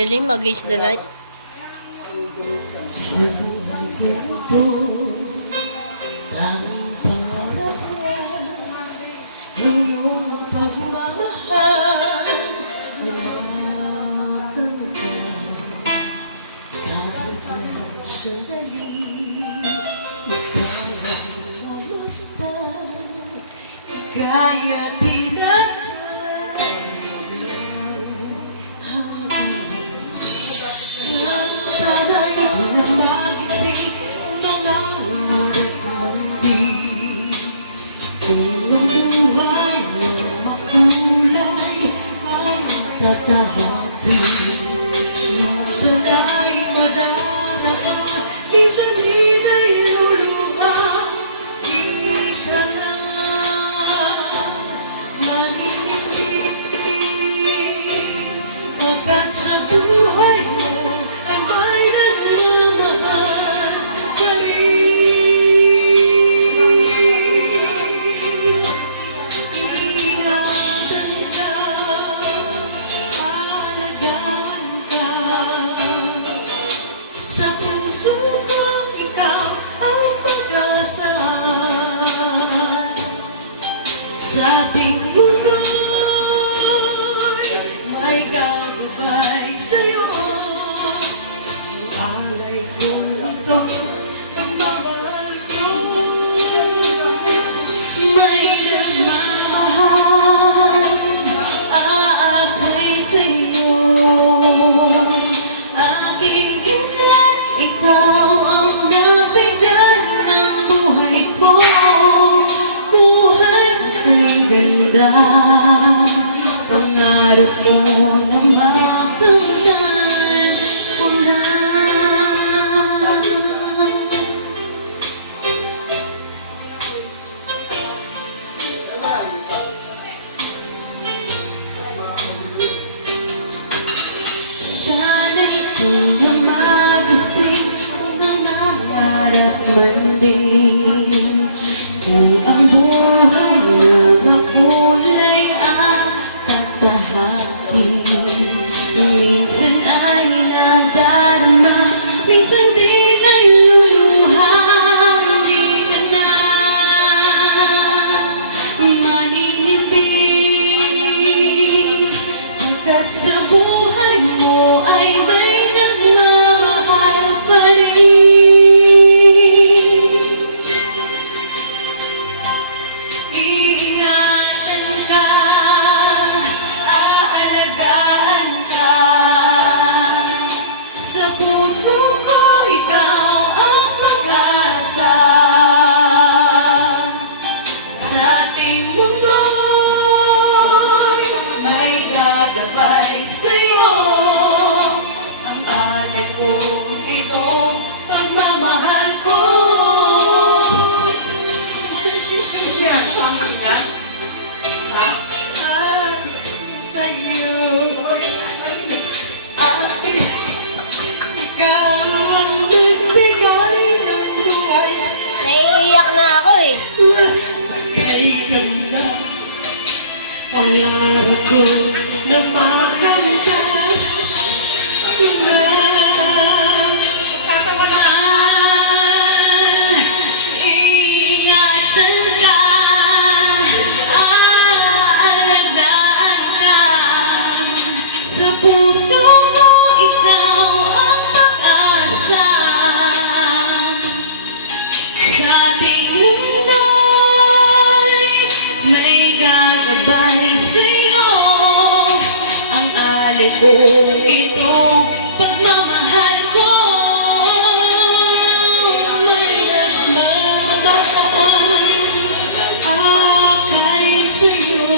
Galing mag-istirahat. Sa unang tempo, tanging pangarap niya ang iyong pagmamahal. Makamdaman kahit na sandali, ikaw ang mamasdan, kaya tinatay. Magising mga harap mandi, kung ang buhay na makaulay ang tatahapi. Sana'y madaraan, minsan dina'y luluha, di ka na manimundi. Pagkat sa buhay mo ay may nagmamahal pa rin. Ingatan ka, alagaan ka. Sa puso ko ikaw ang pag-asa. Sa ating mundo'y may gagabay sa'yo. Alay ko ito, pagmamahal ko. May nagmamahal, aakay sa'yo. Aking ingat, ikaw ang nabigay ng buhay ko. Buhay sa'y ganda, pangarap ko na makamtan ko na. Sana'y kung na magising, kung nangangarap man din, kung ang buhay na makulay ang tatahakin. Minsan ay nadarama, minsan din ay luluha, hindi ka na maninindig. Pagkat sa buhay mo ay may nagmamahal pa rin. Iingatan ka, aalagaan ka. Sa puso ko ikaw ang pag-asa. Sa ating mundo'y may gagabay sa'yo. Ang alay ko itong pagmamahal ko. Yan, pangin yan. Sa'yo, ikaw ang nagbigay ng buhay. Naiiyak na ako eh. Kay ganda, pangarap ko na makamtan ko na. Iingatan ka, aalagaan ka. Sa puso mo ikaw ang pag-asa. Sa ating mundo'y may gagabay sa'yo. Ang alay kong itong pagmamahal ko. May Magmamahal, akay sa'yo.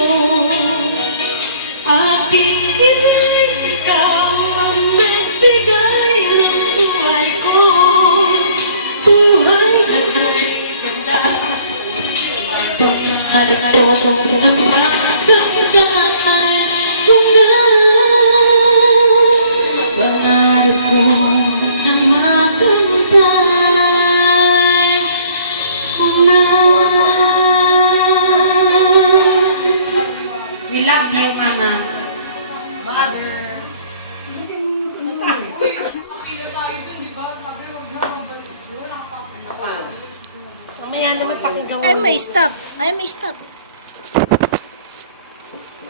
Aking kilig, ikaw ang nagbigay ng buhay ko. Buhay na ay ganda. pangarap ko na makamtan ko na. Pangarap ko Mamaya naman pakinggan mo. Ay, may stop. Ay, may stop.